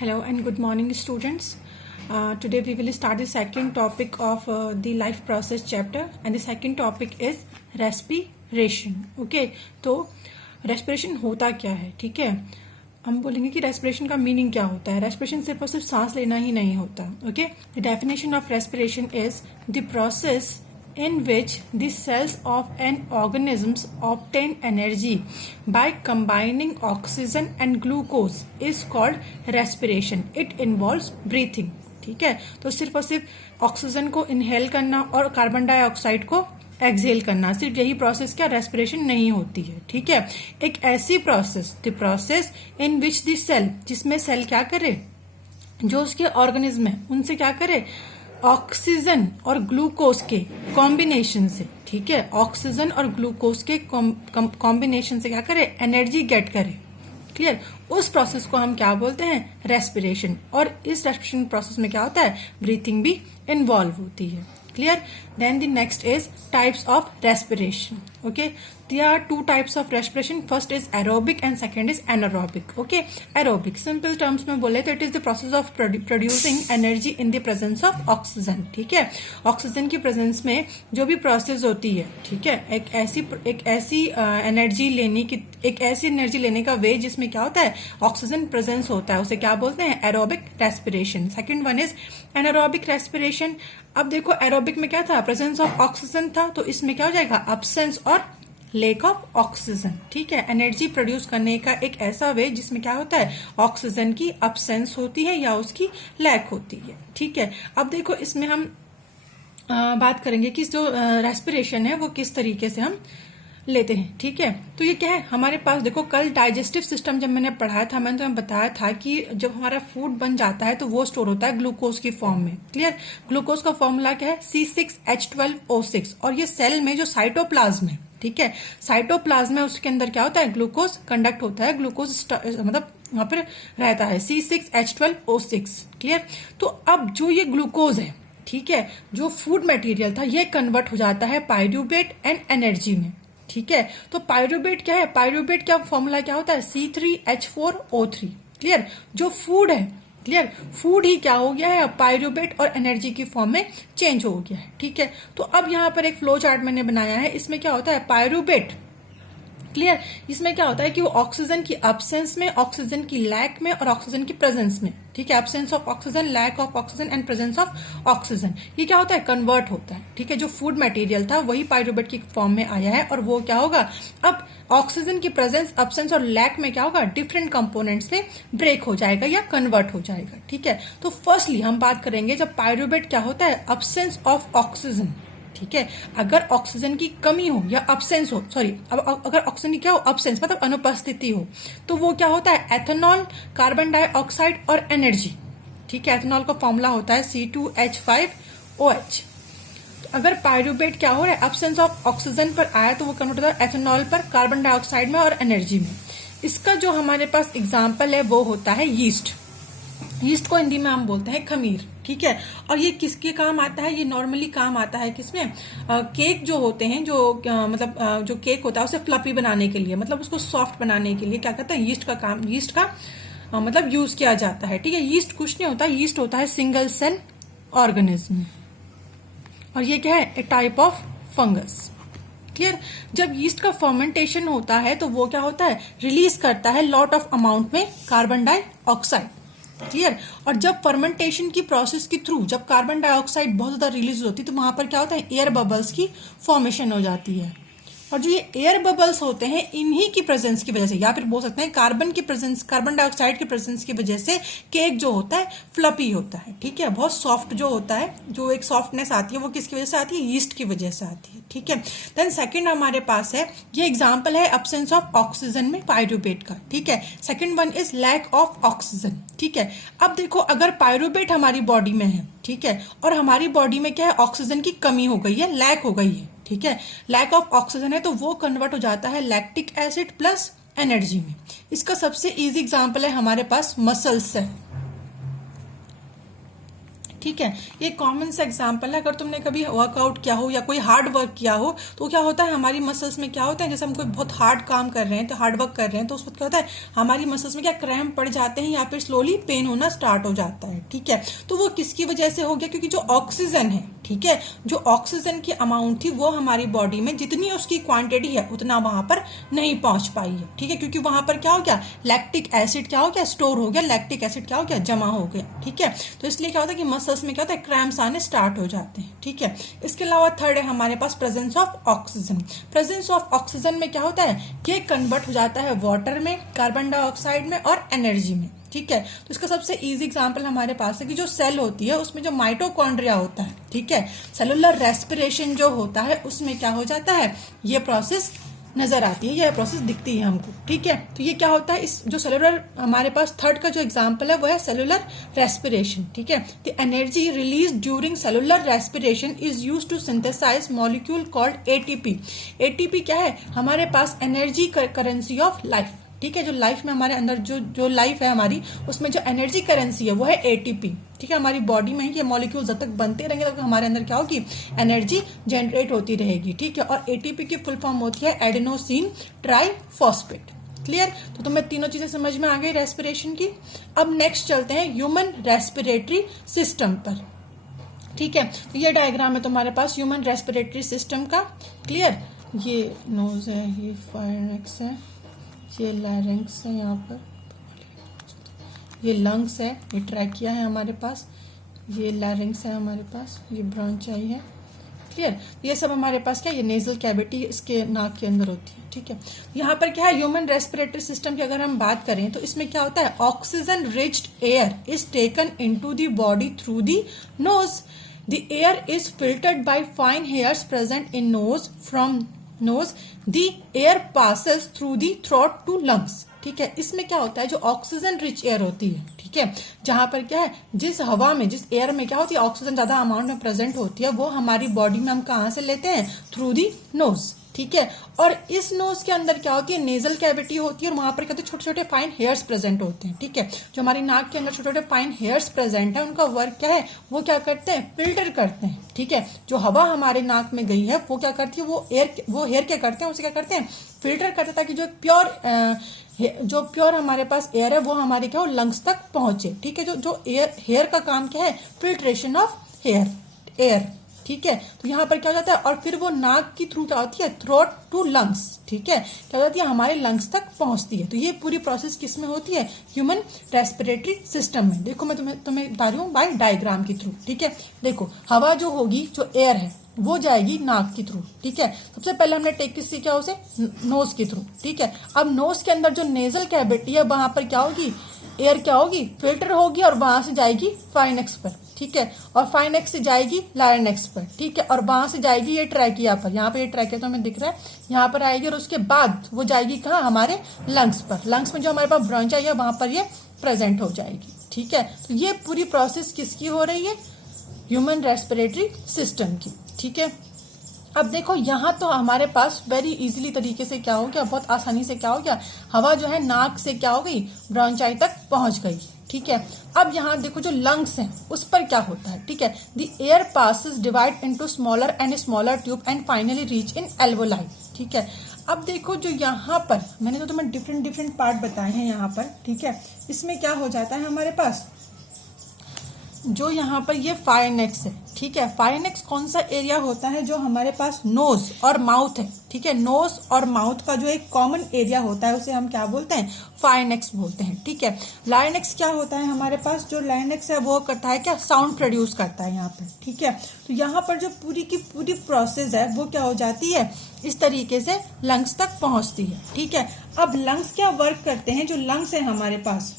Hello and good morning, students. Today we will start the second topic of the life process chapter, and the second topic is respiration. Okay, तो respiration होता क्या है? ठीक है, हम बोलेंगे कि respiration का मीनिंग क्या होता है. respiration सिर्फ और सिर्फ सांस लेना ही नहीं होता. Okay, the definition of respiration is the process in which the cells of an organism obtain energy by combining oxygen and glucose is called respiration. It involves breathing. ठीक है, तो सिर्फ और सिर्फ ऑक्सीजन को इनहेल करना और कार्बन डाइऑक्साइड को एक्सहेल करना, सिर्फ यही प्रोसेस क्या रेस्पिरेशन नहीं होती है. ठीक है, एक ऐसी process, the process in which the cell, जिसमें सेल क्या करे, जो उसके ऑर्गेनिज्म है उनसे क्या करे, ऑक्सीजन और ग्लूकोज के कॉम्बिनेशन से, ठीक है, ऑक्सीजन और ग्लूकोज के कॉम्बिनेशन से क्या करे, एनर्जी गेट करे. क्लियर, उस प्रोसेस को हम क्या बोलते हैं, रेस्पिरेशन. और इस रेस्पिरेशन प्रोसेस में क्या होता है, ब्रीथिंग भी इन्वॉल्व होती है. Clear, then the next is types of respiration. Okay, there are two types of respiration. First is aerobic and second is anaerobic. Okay, aerobic simple terms में बोले तो it is the process of producing energy in the presence of oxygen. ठीक है, oxygen की presence में जो भी process होती है, ठीक है, एक ऐसी एनर्जी लेने का वे जिसमें क्या होता है, ऑक्सीजन प्रेजेंस होता है, उसे क्या बोलते हैं, aerobic respiration. Second one is anaerobic respiration. अब देखो एरोबिक में क्या था, प्रेजेंस ऑफ ऑक्सीजन था, तो इसमें क्या हो जाएगा, अब्सेंस और लेक ऑफ ऑक्सीजन. ठीक है, एनर्जी प्रोड्यूस करने का एक ऐसा वे जिसमें क्या होता है, ऑक्सीजन की अब्सेंस होती है या उसकी लैक होती है. ठीक है, अब देखो इसमें हम बात करेंगे कि जो रेस्पिरेशन है वो किस तरीके से हम लेते हैं. ठीक है, तो ये क्या है, हमारे पास देखो कल डाइजेस्टिव सिस्टम जब मैंने पढ़ाया था, मैंने तुम्हें बताया था कि जब हमारा फूड बन जाता है तो वो स्टोर होता है ग्लूकोज की फॉर्म में. क्लियर, ग्लूकोज का फॉर्मूला क्या है, C6H12O6. और ये सेल में जो साइटोप्लाज्म है, ठीक है, साइटोप्लाज्म में उसके अंदर क्या होता है, ग्लूकोज कंडक्ट होता है, ग्लूकोज मतलब वहां पर रहता है C6H12O6. क्लियर, तो अब जो ये ग्लूकोज है, ठीक है, जो फूड मटेरियल था, ये कन्वर्ट हो जाता है पायरूवेट एंड एनर्जी में. ठीक है, तो पायरूवेट क्या है, पायरूवेट क्या फॉर्मूला क्या होता है, C3H4O3. क्लियर, जो फूड है, क्लियर, फूड ही क्या हो गया है, पायरूवेट और एनर्जी की फॉर्म में चेंज हो गया है. ठीक है, तो अब यहाँ पर एक फ्लो चार्ट मैंने बनाया है, इसमें क्या होता है, पायरूवेट. क्लियर, इसमें क्या होता है कि वो ऑक्सीजन की अब्सेंस में, ऑक्सीजन की लैक में और ऑक्सीजन की प्रेजेंस में, ठीक है, absence of oxygen, lack of oxygen and presence of oxygen, ये क्या होता है, कन्वर्ट होता है. ठीक है, जो फूड मटेरियल था वही पायरूवेट की फॉर्म में आया है, और वो क्या होगा, अब ऑक्सीजन की प्रेजेंस, अब्सेंस और लैक में क्या होगा, डिफरेंट कंपोनेंट्स में ब्रेक हो जाएगा या कन्वर्ट हो जाएगा. ठीक है, तो फर्स्टली हम बात करेंगे जब पायरूवेट क्या होता है, अब्सेंस ऑफ ऑक्सीजन. ठीक है, अगर ऑक्सीजन की कमी हो या अब्सेंस हो, सॉरी, अब अगर ऑक्सीजन की क्या हो, अब्सेंस मतलब अनुपस्थिति हो, तो वो क्या होता है, एथेनॉल, कार्बन डाइऑक्साइड और एनर्जी. ठीक है, एथेनॉल का फॉर्मूला होता है C2H5OH. तो अगर पायरूवेट क्या हो रहा है, अब्सेंस ऑफ ऑक्सीजन पर आया तो वो कन्वर्ट होता है एथेनॉल पर, कार्बन डाइऑक्साइड में और एनर्जी में. इसका जो हमारे पास एग्जाम्पल है वो होता है यीस्ट. यीस्ट को हिंदी में हम बोलते हैं खमीर. ठीक है, और ये किसके काम आता है, ये नॉर्मली काम आता है किसमें, केक जो होते हैं, जो मतलब जो केक होता है उसे फ्लफी बनाने के लिए, मतलब उसको सॉफ्ट बनाने के लिए क्या कहते हैं, यीस्ट का काम, यीस्ट का मतलब यूज किया जाता है. ठीक है, यीस्ट कुछ नहीं होता, यीस्ट होता है सिंगल सेल ऑर्गेनिज्म, और ये क्या है, ए टाइप ऑफ फंगस. क्लियर, जब यीस्ट का फर्मेंटेशन होता है तो वो क्या होता है, रिलीज करता है लॉट ऑफ अमाउंट में कार्बन डाइऑक्साइड. क्लियर, और जब फर्मेंटेशन की प्रोसेस के थ्रू जब कार्बन डाइऑक्साइड बहुत ज्यादा रिलीज होती है तो वहां पर क्या होता है, एयर बबल्स की फॉर्मेशन हो जाती है. और जो ये एयर बबल्स होते हैं, इन्हीं की प्रेजेंस की वजह से, या फिर बोल सकते हैं कार्बन की प्रेजेंस, कार्बन डाइऑक्साइड की प्रेजेंस की वजह से केक जो होता है फ्लफी होता है. ठीक है, बहुत सॉफ्ट जो होता है, जो एक सॉफ्टनेस आती है वो किसकी वजह से आती है, यीस्ट की वजह से आती है. ठीक है, देन सेकंड हमारे पास है, ये एग्जांपल है अब्सेंस ऑफ ऑक्सीजन में पायरूवेट का. ठीक है, second one is lack of oxygen. ठीक है, अब देखो अगर पायरूवेट हमारी बॉडी में है, ठीक है, और हमारी बॉडी में क्या है, ऑक्सीजन की कमी हो गई है, लैक हो गई है. ठीक है, लैक ऑफ ऑक्सीजन है तो वो कन्वर्ट हो जाता है लैक्टिक एसिड प्लस एनर्जी में. इसका सबसे इजी एग्जांपल है हमारे पास मसल्स है. ठीक है, ये कॉमन सा एग्जांपल है। अगर तुमने कभी वर्कआउट किया हो या कोई हार्ड वर्क किया हो तो क्या होता है, हमारी मसल्स में क्या होता है, जैसे हम कोई बहुत हार्ड काम कर रहे हैं, तो हार्ड वर्क कर रहे हैं, तो उस वक्त क्या होता है, हमारी मसल्स में क्या क्रैम्प पड़ जाते हैं या फिर स्लोली पेन होना स्टार्ट हो जाता है। ठीक है, तो वो किसकी वजह से हो गया, क्योंकि जो ऑक्सीजन है, ठीक है, जो ऑक्सीजन की अमाउंट थी वो हमारी बॉडी में जितनी उसकी क्वांटिटी है उतना वहां पर नहीं पहुंच पाई है। ठीक है, क्योंकि वहां पर क्या हो गया, लैक्टिक एसिड क्या हो गया, स्टोर हो गया, लैक्टिक एसिड क्या हो गया, जमा हो गया। ठीक है, तो इसलिए क्या होता है कि मसल्स में क्या होता है, क्रैम्प्स आने स्टार्ट हो जाते हैं। ठीक है, इसके अलावा थर्ड है हमारे पास presence of oxygen. Presence of oxygen में क्या होता है कि कन्वर्ट हो जाता है वाटर में, कार्बन डाइऑक्साइड में और एनर्जी में। ठीक है, तो इसका सबसे इजी एग्जांपल हमारे पास है कि जो सेल होती है उसमें जो माइटोकॉन्ड्रिया होता है, ठीक है, सेलुलर रेस्पिरेशन जो होता है उसमें क्या हो जाता है, ये प्रोसेस नजर आती है, यह प्रोसेस दिखती है हमको। ठीक है, तो ये क्या होता है, इस जो सेलुलर हमारे पास थर्ड का जो एग्जांपल है वो है सेलुलर रेस्पिरेशन। ठीक है, the energy release during cellular respiration is used to synthesize molecule called ATP. ATP क्या है, हमारे पास एनर्जी करेंसी ऑफ लाइफ। ठीक है, जो लाइफ में हमारे अंदर जो लाइफ है हमारी, उसमें जो एनर्जी करेंसी है वो है एटीपी। ठीक है, हमारी बॉडी में ही ये मॉलिक्यूल जब तक बनते रहेंगे तब तक हमारे अंदर क्या होगी, एनर्जी जनरेट होती रहेगी। ठीक है, और एटीपी की फुल फॉर्म होती है एडेनोसिन ट्राइफॉस्फेट। क्लियर, तो तुम्हें तीनों चीजें समझ में आ गई रेस्पिरेशन की। अब नेक्स्ट चलते हैं ह्यूमन रेस्पिरेटरी सिस्टम पर। ठीक है, तो ये डायग्राम है तुम्हारे पास ह्यूमन रेस्पिरेटरी सिस्टम का। क्लियर, ये नोज है, ये फायरनेक्स है, ये लैरिंक्स है, यहाँ पर ये लंग्स है, ये ट्रैकिया है हमारे पास, ये लैरिंक्स है हमारे पास, ये ब्रोंचाई है। क्लियर, ये सब हमारे पास क्या, ये नेजल कैविटी इसके नाक के अंदर होती है। ठीक है, यहाँ पर क्या है, ह्यूमन रेस्पिरेटरी सिस्टम की अगर हम बात करें तो इसमें क्या होता है, oxygen riched air is taken into the body through the nose. The air is filtered by fine hairs present in nose from nose. The air passes through the throat to lungs. ठीक है, इसमें क्या होता है, जो oxygen rich air होती है, ठीक है, जहां पर क्या है, जिस हवा में, जिस एयर में क्या होती है, ऑक्सीजन ज्यादा अमाउंट में प्रेजेंट होती है, वो हमारी बॉडी में हम कहां से लेते हैं, थ्रू दी नोज। ठीक है, और इस नोज के अंदर क्या होती है, नेजल कैविटी होती है और वहां पर क्या होते हैं, छोटे छोटे फाइन हेयर्स प्रेजेंट होते हैं। ठीक है, जो हमारी नाक के अंदर छोटे छोटे फाइन हेयर्स प्रेजेंट है, उनका वर्क क्या है, वो क्या करते हैं, फिल्टर करते हैं। ठीक है, जो हवा हमारे नाक में गई है वो क्या करती है, वो हेयर क्या करते हैं, उसे क्या करते हैं, फिल्टर करते हैं, ताकि जो प्योर हमारे पास एयर है वो हमारे क्या हो, लंग्स तक पहुंचे। ठीक है, जो हेयर का काम क्या है, फिल्ट्रेशन ऑफ एयर। ठीक है, तो यहाँ पर क्या हो जाता है, और फिर वो नाक की थ्रू क्या होती है, थ्रोट टू लंग्स। ठीक है, क्या हो जाती है, हमारे लंग्स तक पहुंचती है। तो ये पूरी प्रोसेस किस में होती है, ह्यूमन रेस्पिरेटरी सिस्टम में। देखो मैं तुम्हें बता रही हूँ बाय डायग्राम के थ्रू। ठीक है, देखो हवा जो होगी, जो एयर है वो जाएगी नाक के थ्रू। ठीक है, सबसे पहले हमने टेक किससे किया, उसे नोज के थ्रू। ठीक है, अब नोज के अंदर जो नेजल कैविटी है वहां पर क्या होगी, एयर क्या होगी, फिल्टर होगी और वहां से जाएगी फाइनेक्स पर। ठीक है, और फाइनेक्स से जाएगी लायनेक्स पर। ठीक है, और वहां से जाएगी ये ट्रैकिया पर, यहाँ पे ये ट्रैकिया तो हमें दिख रहा है, यहाँ पर आएगी और उसके बाद वो जाएगी कहाँ, हमारे लंग्स पर। लंग्स में जो हमारे पास ब्रोंचाई है वहां पर ये प्रेजेंट हो जाएगी। ठीक है, तो ये पूरी प्रोसेस किसकी हो रही है, ह्यूमन रेस्पिरेटरी सिस्टम की। ठीक है, अब देखो यहाँ तो हमारे पास वेरी इजीली तरीके से क्या हो गया, बहुत आसानी से क्या हो गया, हवा जो है नाक से क्या हो गई, ब्रोंचाई तक पहुंच गई। ठीक है, अब यहाँ देखो जो लंग्स हैं उस पर क्या होता है। ठीक है, the air passes divide into smaller and smaller tube and finally reach in alveoli. ठीक है, अब देखो जो यहाँ पर मैंने तो तुम्हें डिफरेंट पार्ट बताए हैं यहाँ पर। ठीक है, इसमें क्या हो जाता है हमारे पास, जो यहाँ पर ये फायरनेक्स है। ठीक है, फायरनेक्स कौन सा एरिया होता है, जो हमारे पास नोज और माउथ है। ठीक है, नोज और माउथ का जो एक कॉमन एरिया होता है उसे हम क्या बोलते हैं, फायरनेक्स बोलते हैं। ठीक है, लायनेक्स क्या होता है हमारे पास, जो लायनेक्स है वो करता है क्या, साउंड प्रोड्यूस करता है यहाँ पर। ठीक है, तो यहाँ पर जो पूरी की पूरी प्रोसेस है वो क्या हो जाती है, इस तरीके से लंग्स तक पहुंचती है। ठीक है, अब लंग्स क्या वर्क करते हैं, जो लंग्स है हमारे पास